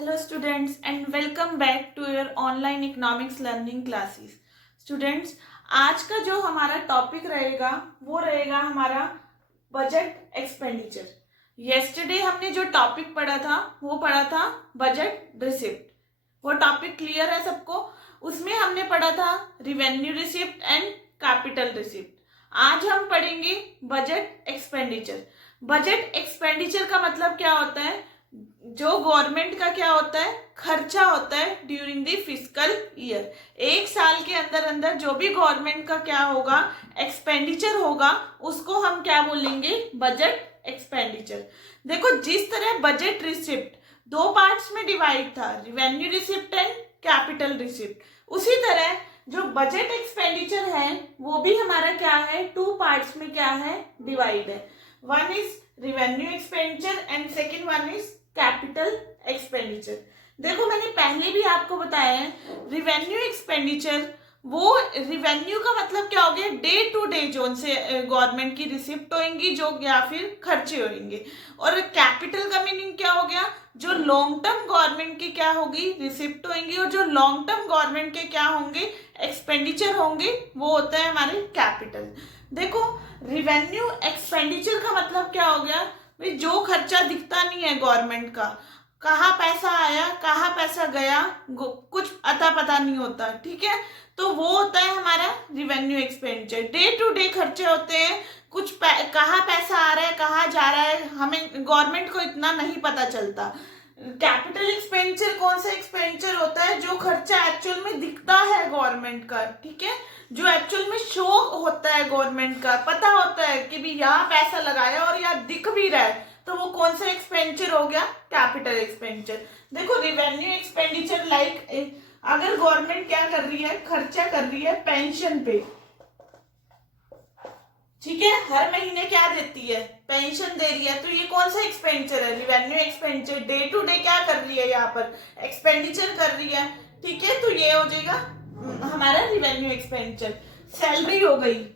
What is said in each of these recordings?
Hello students and welcome back to your online economics learning classes. Students, आज का जो हमारा टॉपिक रहेगा वो रहेगा हमारा बजट एक्सपेंडिचर. येस्टरडे हमने जो टॉपिक पढ़ा था वो पढ़ा था बजट रिसिप्ट. वो टॉपिक क्लियर है सबको? उसमें हमने पढ़ा था revenue receipt and capital receipt. आज हम पढ़ेंगे बजट एक्सपेंडिचर. बजट एक्सपेंडिचर का मतलब क्या होता है? जो गवर्नमेंट का क्या होता है, खर्चा होता है ड्यूरिंग द फिस्कल ईयर. एक साल के अंदर अंदर जो भी गवर्नमेंट का क्या होगा, एक्सपेंडिचर होगा, उसको हम क्या बोलेंगे, बजट एक्सपेंडिचर. देखो, जिस तरह बजट रिसिप्ट दो पार्ट्स में डिवाइड था, revenue receipt and capital receipt, उसी तरह जो बजट एक्सपेंडिचर है वो भी हमारा क्या है, टू पार्ट्स में क्या है, डिवाइड है. One is revenue expenditure and second one is capital expenditure. देखो, मैंने पहले भी आपको बताया है, रिवेन्यू एक्सपेंडिचर, वो रिवेन्यू का मतलब क्या हो गया, डे टू डे जो से गवर्नमेंट की रिसिप्ट होंगी जो या फिर खर्चे होंगे. और कैपिटल का मीनिंग क्या हो गया, जो लॉन्ग टर्म गवर्नमेंट की क्या होगी, रिसिप्ट होंगी, और जो लॉन्ग टर्म गवर्नमेंट के क्या होंगे, एक्सपेंडिचर होंगे, वो होता है हमारे कैपिटल. देखो, रिवेन्यू एक्सपेंडिचर का मतलब क्या हो गया, भाई जो खर्चा दिखता नहीं है गवर्नमेंट का, कहाँ पैसा आया कहाँ पैसा गया, कुछ अता पता नहीं होता, ठीक है, तो वो होता है हमारा revenue expenditure. Day to day खर्चे होते हैं, कुछ कहाँ पैसा आ रहा है कहाँ जा रहा है, हमें गवर्नमेंट को इतना नहीं पता चलता. कैपिटल एक्सपेंडिचर कौन सा एक्सपेंडिचर होता है, जो खर्चा एक्चुअल में दिखता है गवर्नमेंट का, ठीक है, जो एक्चुअल में शो होता है गवर्नमेंट का, पता होता है कि भी यहाँ पैसा लगाया और यहाँ दिख भी रहा है, तो वो कौन सा एक्सपेंडिचर हो गया, कैपिटल एक्सपेंडिचर. देखो, रिवेन्यू एक्सपेंडिचर लाइक अगर गवर्नमेंट क्या कर रही है, खर्चा कर रही है पेंशन पे, ठीक है, हर महीने क्या देती है, पेंशन दे रही है, तो ये कौन सा एक्सपेंडिचर है, revenue expenditure. Day to day क्या कर रही है, यहाँ पर एक्सपेंडिचर कर रही है, ठीक है, तो ये हो जाएगा हमारा रिवेन्यू एक्सपेंडिचर. सैलरी हो गई,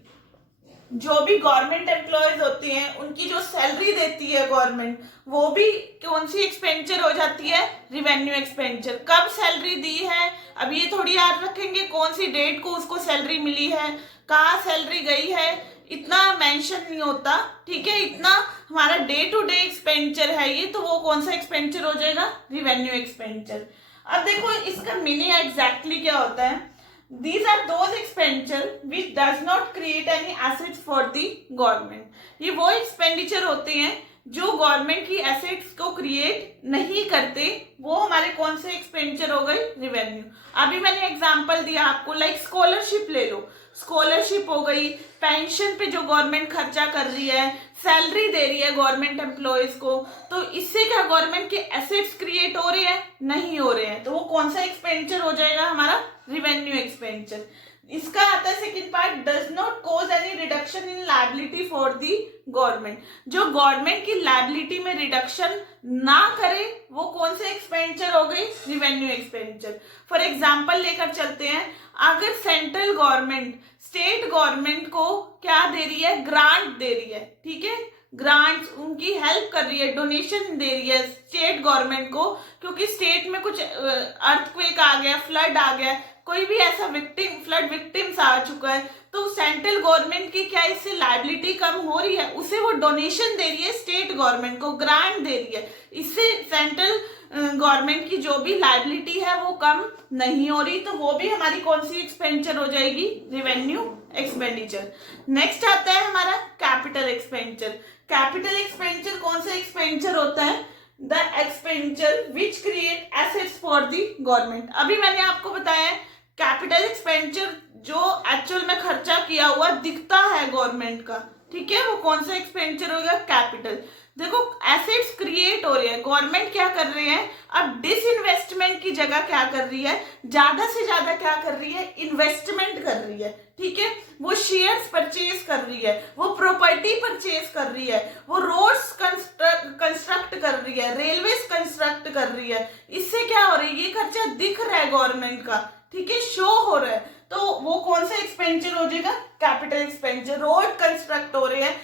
जो भी गवर्नमेंट एम्प्लॉयज होती हैं उनकी जो सैलरी देती है गवर्नमेंट, वो भी कौन सी एक्सपेंडिचर हो जाती है, रिवेन्यू एक्सपेंडिचर. कब सैलरी दी है, अब ये थोड़ी याद रखेंगे कौन सी डेट को उसको सैलरी मिली है, कहाँ सैलरी गई है, इतना मेंशन नहीं होता, ठीक है, इतना हमारा डे टू डे एक्सपेंडिचर है ये, तो वो कौन सा एक्सपेंडिचर हो जाएगा, रिवेन्यू एक्सपेंडिचर. अब देखो, इसका मीनिंग एग्जैक्टली क्या होता है. These are those expenditure which does not create any assets for the government. ये वो एक्सपेंडिचर होते हैं जो गवर्नमेंट की एसेट्स को क्रिएट नहीं करते, वो हमारे कौन से एक्सपेंडिचर हो गए, रिवेन्यू. अभी मैंने एग्जांपल दिया आपको, लाइक स्कॉलरशिप ले लो, स्कॉलरशिप हो गई, पेंशन पे जो गवर्नमेंट खर्चा कर रही है, सैलरी दे रही है गवर्नमेंट एम्प्लॉयज को, तो इससे क्या गवर्नमेंट के एसेट्स क्रिएट हो रहे हैं, नहीं हो रहे हैं, तो वो कौन सा एक्सपेंडिचर हो जाएगा, हमारा रिवेन्यू एक्सपेंडिचर. इसका आता है second part, does not cause any reduction in liability for the government. जो गवर्नमेंट की लायबिलिटी में रिडक्शन ना करे, वो कौन से एक्सपेंडिचर हो गई, रिवेन्यू एक्सपेंडिचर. फॉर एग्जांपल लेकर चलते हैं, अगर सेंट्रल गवर्नमेंट स्टेट गवर्नमेंट को क्या दे रही है, ग्रांट दे रही है, ठीक है, ग्रांट्स उनकी हेल्प कर रही है, डोनेशन दे रही है स्टेट गवर्नमेंट को, क्योंकि स्टेट में कुछ अर्थक्वेक आ गया, फ्लड आ गया, कोई भी ऐसा फ्लड विक्टिम्स आ चुका है, तो सेंट्रल गवर्नमेंट की क्या इससे लायबिलिटी कम हो रही है, उसे वो डोनेशन दे रही है स्टेट गवर्नमेंट को, ग्रांट दे रही है, इससे सेंट्रल गवर्नमेंट की जो भी लायबिलिटी है वो कम नहीं हो रही, तो वो भी हमारी कौन सी एक्सपेंडिचर हो जाएगी, रिवेन्यू एक्सपेंडिचर. नेक्स्ट आता है हमारा कैपिटल एक्सपेंडिचर. कैपिटल एक्सपेंडिचर कौन सा एक्सपेंडिचर होता है, the expenditure which create assets for the government. अभी मैंने आपको बताया कैपिटल एक्सपेंडिचर जो एक्चुअल में खर्चा किया हुआ दिखता है गवर्नमेंट का, ठीक है, वो कौन सा एक्सपेंडिचर होगा, कैपिटल. देखो, एसेट्स क्रिएट हो रहे हैं, गवर्नमेंट क्या कर रहे हैं, अब डिसइन्वेस्टमेंट की जगह क्या कर रही है, ज्यादा से ज्यादा क्या कर रही है, इन्वेस्टमेंट कर रही है, ठीक है, वो शेयर्स परचेज कर रही है, वो प्रॉपर्टी परचेज कर रही है, वो रोड्स कंस्ट्रक्ट कर रही है, रेलवे कंस्ट्रक्ट कर रही है. इससे क्या हो रही है, ये खर्चा दिख रहा है गवर्नमेंट का, ठीक है, शो हो रहा है, तो वो कौन सा एक्सपेंडिचर हो जाएगा, कैपिटल एक्सपेंडिचर। रोड कंस्ट्रक्ट हो रहे हैं,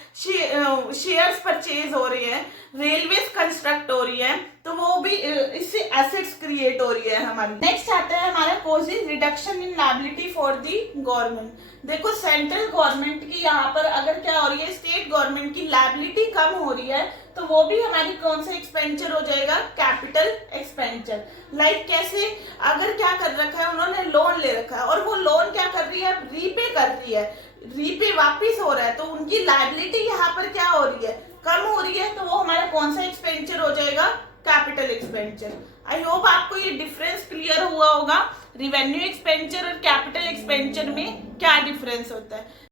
शेयर्स परचेज हो रहे हैं, रेलवेज कंस्ट्रक्ट हो रही है, तो वो भी इससे एसेट्स क्रिएट हो रही है हमारी। नेक्स्ट आता है हमारा causing reduction in liability for the government. देखो सेंट्रल गवर्नमेंट की यहाँ पर अगर क्या हो रही है, स्टेट गवर्नमेंट की लायबिलिटी कम हो रही है, तो वो भी हमारी कौन सा एक्सपेंडिचर हो जाएगा, कैपिटल एक्सपेंडिचर। लाइक कैसे, अगर क्या कर रखा है उन्होंने, लोन ले रखा है और वो लोन क्या कर रही है, रीपे कर रही है, रीपे वापिस हो रहा है, तो उनकी लायबिलिटी यहाँ पर क्या हो रही है, कम हो रही है, तो वो हमारा कौन सा एक्सपेंडिचर हो जाएगा, कैपिटल एक्सपेंडिचर। आई होप आपको ये डिफरेंस क्लियर हुआ होगा, रिवेन्यू एक्सपेंडिचर और कैपिटल एक्सपेंडिचर में क्या डिफरेंस होता है।